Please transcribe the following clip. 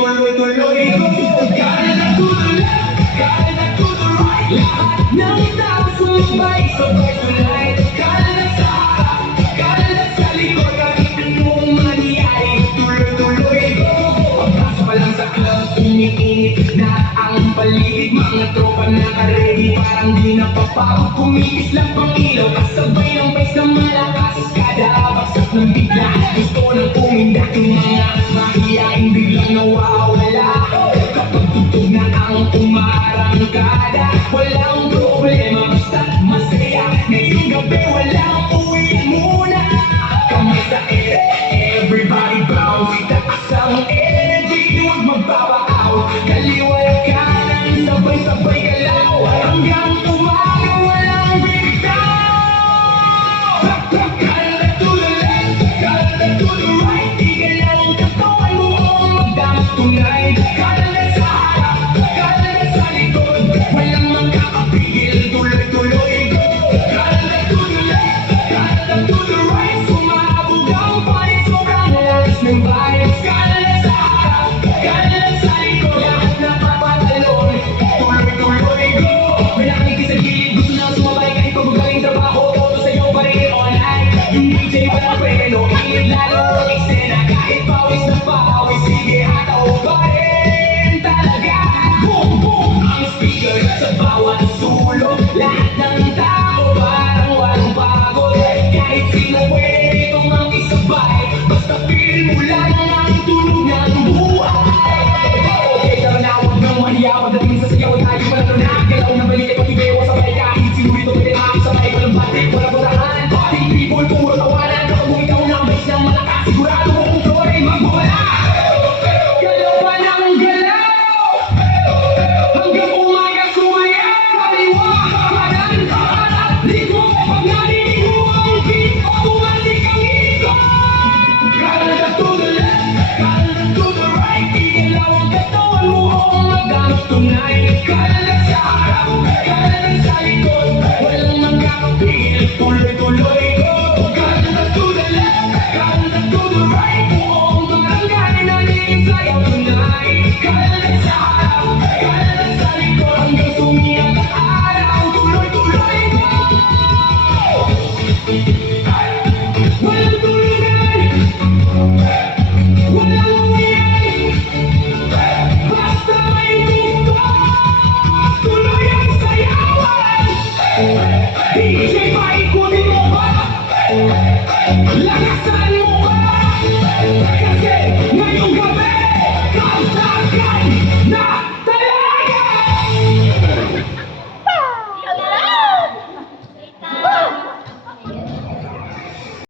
Tuloy-tuloy ko. Kalda to the left, kalda to the right. Lahat ng tao sabay-sabay tonight. Kalda sa harap, kalda sa likod. Kahit anong mangyari, tuloy-tuloy ko. Pagpasok pa lang sa club, umiinit na ang paligid. Mga tropa naka-ready, parang di napapagod. Kumikis lang pang ilaw, kasabay ng bass na malakas. Kada bagsak ng bigla, gusto nang umindak. Yung mga mahiyain biglang nawawala. Kapag tugtog na ang umarangkada, walang problema, basta masaya. Ngayong gabi walang uwi muna. Kamay sa air, everybody bounce. Itaas ang energy, huwag magbabaw. Kaliwa kanan, sabay-sabay galaw. Hanggang umaga walang breakdown. Kalda to the left, kalda to the right. Igalaw ang katawan mo ang magdamag tonight. Kalda sa harap, kalda sa likod. Walang magkakapigil, tuloy-tuloy go. Kalda to the left, kalda to the right. Sumabog ang panis, sobrang lakas ng vibes. Kalda sa harap, kalda sa likod. Lahat napapatalon, tuloy-tuloy go. May nakikinig sa gilid, gusto na sumabay. Kahit pagbugaling trabaho, todo sa'yo pa rin online. Yung DJ walang preno, init lalo ang eksena. Kahit pawis na pawis, sige hataw pa rin talaga. Boom, boom, ang speaker sa bawat sulok. Lahat ng tao parang walang pagod. Kahit sino pwede rito makisabay. Basta feel mo lang ang tunog ng buhay. Okay, tara na, huwag nang mahiya. Pagdating sa sigaw, tayo pala ito na. Galaw na balik, ipag-ibig o sabay. Kahit sino rito pwede makisabay. Walang batik, walang butahan. Party people, puro tawanan. Kapag bumitaw ng bass ng malakas, sigurado kung floor ay magmula. Galaw pa ng galaw, hanggang umaga sumayaw. Kaliwa, kanan, harap, likod. Pag narinig mo ang beat, automatic ang ikot. Kalda to the left, kalda to the right. Igalaw ang katawan mo ang magdamag tonight. Kalda sa harap, kalda sa likod. Walang magkakapigil, tuloy-tuloy go. Kalda to the left, kalda to the right. Buong barangay nag-iisayaw tonight. Kalda sa harap, kalda sa likod. Hanggang sumiyak ang araw, tuloy-tuloy go. Walang tulugan, walang uwian. Basta may tugtog, tuloy ang sayawan. DJ, paikutin mo ba? Lakasan mo ba?